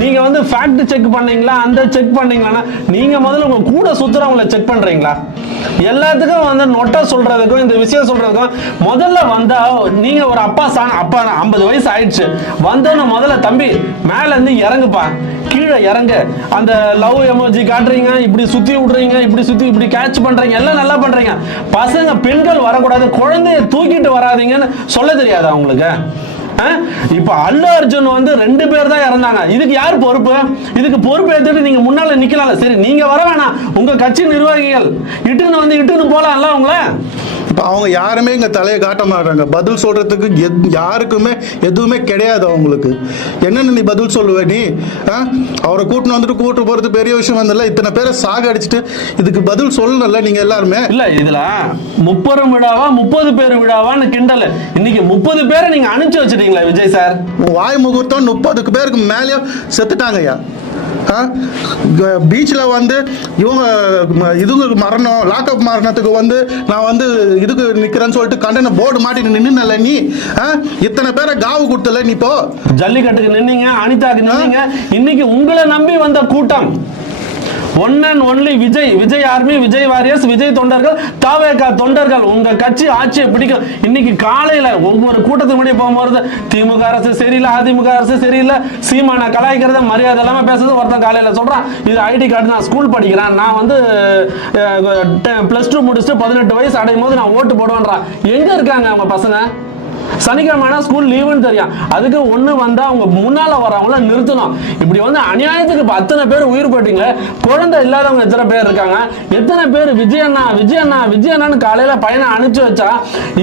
நீங்க வந்து fact check பண்ணீங்களா, அந்த செக் பண்ணீங்களா? நீங்க முதல்ல உங்க கூட சுத்துறவங்கள செக் பண்றீங்களா? எல்லாத்துக்கும் வந்து நொட்டை சொல்றதுக்கும் இந்த விஷயம் சொல்றதுக்கும் முதல்ல வந்தா நீங்க ஒரு அப்பா 50 வயசு ஆயிடுச்சு வந்தோன்னு முதல்ல தம்பி மேல இருந்து இறங்குப்பா, கீழே இறங்க, அந்த லவ் எமோஜி காட்டுறீங்க, இப்படி சுத்தி விடுறீங்க, இப்படி சுத்தி இப்படி கேட்ச் பண்றீங்க, எல்லாம் நல்லா பண்றீங்க. பசங்க பெண்கள் வரக்கூடாது, குழந்தைய தூக்கிட்டு வராதீங்கன்னு சொல்ல தெரியாதா உங்களுக்கு? இப்ப அல்லு அர்ஜுன் வந்து 2 பேர் தான் இறந்தாங்க. இதுக்கு யார் பொறுப்பு? இதுக்கு பொறுப்பு எடுத்துட்டு நீங்க முன்னால நிக்கலாம். சரி, நீங்க வர வேணாம், உங்க கட்சி நிர்வாகிகள் இட்டுன்னு போலாம்ல உங்கள. இப்போ அவங்க யாருமே இங்கே தலையை காட்ட மாட்டாங்க. பதில் சொல்கிறதுக்கு யாருக்குமே எதுவுமே கிடையாது. அவங்களுக்கு என்னென்ன நீ பதில் சொல்லுவ? நீ அவரை கூட்டு போகிறது பெரிய விஷயம் வந்தல. இத்தனை பேரை சாக அடிச்சுட்டு இதுக்கு பதில் சொல்லணும்ல நீங்கள் எல்லாருமே. இல்லை, இதில் 30 விழாவா 30 பேர் விழாவான்னு கிண்டல். இன்னைக்கு 30 பேரை நீங்கள் அனுப்பிச்சு வச்சுட்டீங்களா விஜய் சார்? வாய் முகூர்த்தம் 30 பேருக்கு மேலேயே செத்துட்டாங்க ஐயா. பீச்சில் வந்து இவங்க இதுக்கு மரணம், லாக்அப் மரணத்துக்கு வந்து நான் வந்து இதுக்கு நிற்கிறேன்னு சொல்லிட்டு கண்டன போர்டு மாட்டி நின்னுல. நீ இத்தனை பேரை காவு கொடுத்தல. நீ இப்போ ஜல்லிக்கட்டுக்கு நின்னீங்க, அனிதாக்கு நின்னீங்க. இன்னைக்கு உங்களை நம்பி வந்த கூட்டம் one and only Vijay army, Vijay warriors, Vijay தொண்டர்கள், தாவேகா தொண்டர்கள். உங்க கட்சி ஆட்சியை பிடிக்கும். இன்னைக்கு காலையில ஒவ்வொரு கூட்டத்துக்கு முன்னாடி போகும்போது திமுக அரசு சரியில்லை, அதிமுக அரசு சரியில்லை, சீமான கலாய்க்கிறத மரியாதை இல்லாம பேசுறது. ஒருத்தன் காலையில சொல்றான், இது ஐடி கார்டு, நான் ஸ்கூல் படிக்கிறேன், நான் வந்து +2 முடிச்சுட்டு 18 வயசு அடையும் போது நான் ஓட்டு போடுவேன்றான். எங்க இருக்காங்க அவங்க பசங்க? சனிக்கிழமை ஸ்கூல் லீவுன்னு தெரியும். அதுக்கு ஒண்ணு வந்தா அவங்க முன்னால வரவங்கள நிறுத்தணும். இப்படி வந்து அநியாயத்துக்கு அத்தனை பேர் உயிர் போயிட்டீங்களே. குழந்தை இல்லாதவங்க எத்தனை பேர் இருக்காங்க? எத்தனை பேர் விஜயண்ணான்னு காலையில பையனை அனுப்பிச்சு வச்சா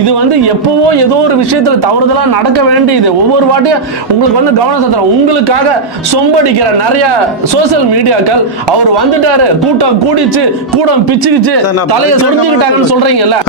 இது வந்து எப்பவோ ஏதோ ஒரு விஷயத்துல தவறுதலா நடக்க வேண்டியது. ஒவ்வொரு வாட்டியும் உங்களுக்கு வந்து கவனம் செலுத்துறோம். உங்களுக்காக சொம்படிக்கிற நிறைய சோசியல் மீடியாக்கள் அவர் வந்துட்டாரு, கூட்டம் கூடிச்சு, கூட்டம் பிச்சுக்கிச்சு, தலையை சொரிஞ்சுக்கிட்டாங்கன்னு சொல்றீங்கல்ல.